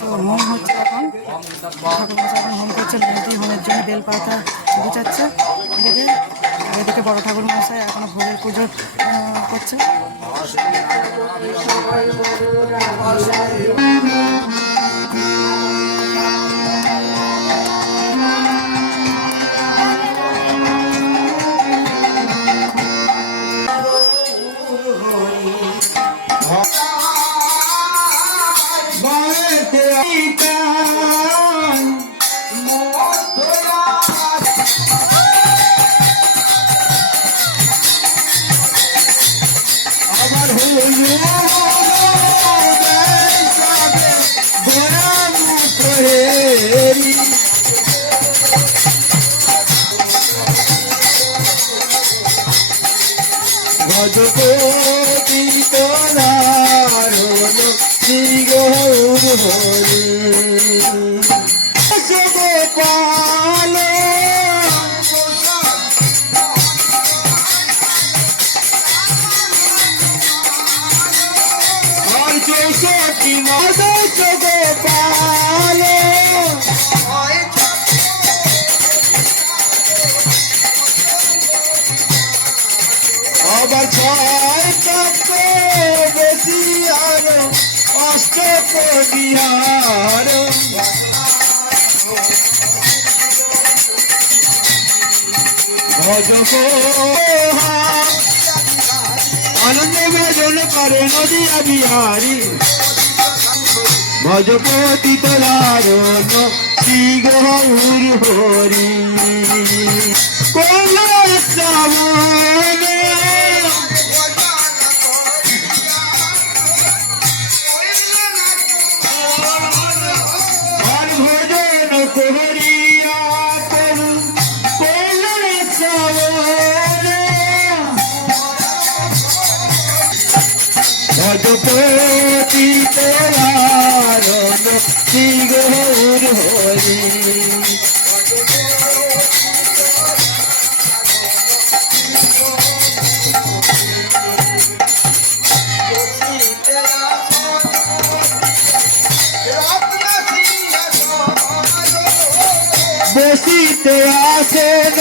তো হোম হচ্ছে এখন, ঠাকুরমশাই এখন হোম করছে, মেয়েটি হোমের জন্য বেলপাতা গুছাচ্ছে এদিকে। আর এদিকে বড় ঠাকুরমশাই এখনো ভোগের পুজো করছে। ভজপতি তোলারণ শ্রী গৌর হরি গোপাল আর চৌষট্টি মাদশ গোপাল আবার ছয় তত্ত্ব বেশি আর অষ্ট বিহার আনন্দ ভজন করে নদিয়া বিহারী ভজপতি তোলারণ শ্রী গৌর হরি কোন শ্রাবণে আর ভজন করিয়া করু কোন শ্রাবণে ভজপতি তোলারণ শ্রী গৌর হরি বসিতে আসেন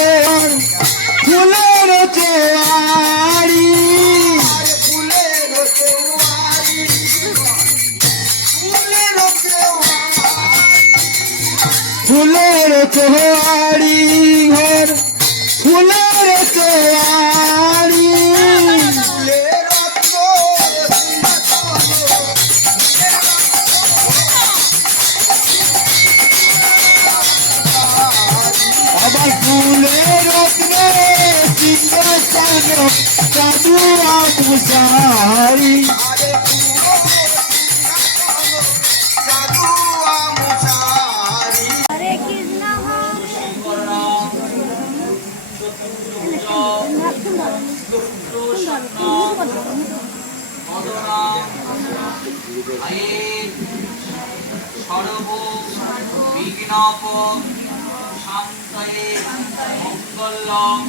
ফুলের চোয়ারি ফুলের চোয়ারি ঘর ফুলের চোয়ারি আবার ফুলের রত্নে সিংহাসন সাধু আমুসারি সর্ব বিঘ্নপ শান্তয়ে মঙ্গলং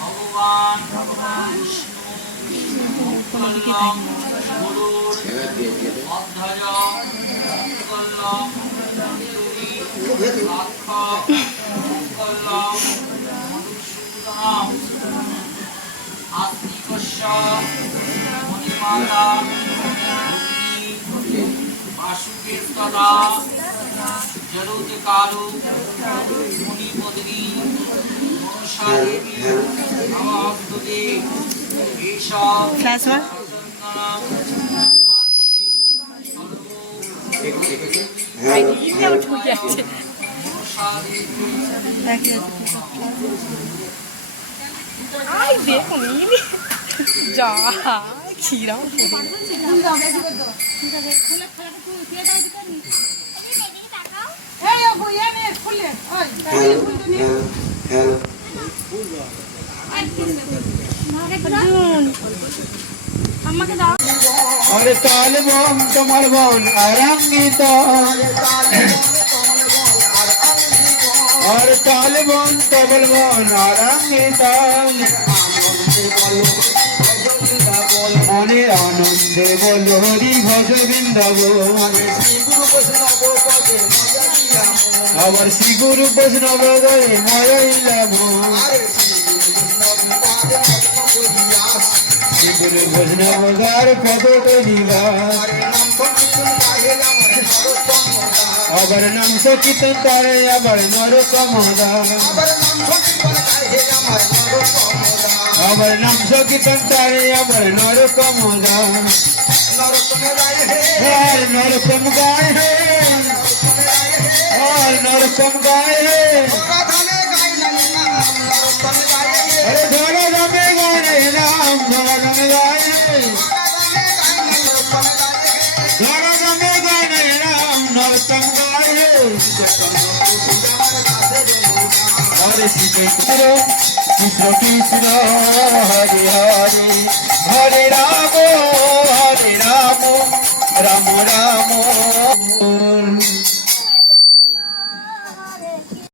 ভগবান বিষ্ণু মঙ্গলং গুরুর অধ্যয় মঙ্গলং লাক্ষ মঙ্গলং মধুসূদনম আস্তিকস্য মণিমালা আশুকের তলা জরুত কালু মুনিপদ্মী মনসা দেবী নমস্তুতে এইসব দেখুন যা খিরাম আরে তাল বন তোমার বন আরাঙ্গিত আর তাল বন তবল বন আরাঙ্গিত মনে আনন্দে বল হরি ভজ বৃন্দাবন আবার শ্রী গুরু বৈষ্ণব গয়ে ময়াইলাম শ্রী গুরু বৈষ্ণব গার পদ করিবা আবার নাম সকিতন তারে আবার নরতম দান আবার নাম সকিতন তারে আবার নরতম দান আর নরতম গায় হে আর নরতম গায় হে अरे धोड़ा रमे गाने राम धोड़ा रमे गाए धोड़ा रमे गाने राम नरतम गाए हरे श्री कृष्ण कृष्ण कृष्ण हरे हरे हरे राम राम राम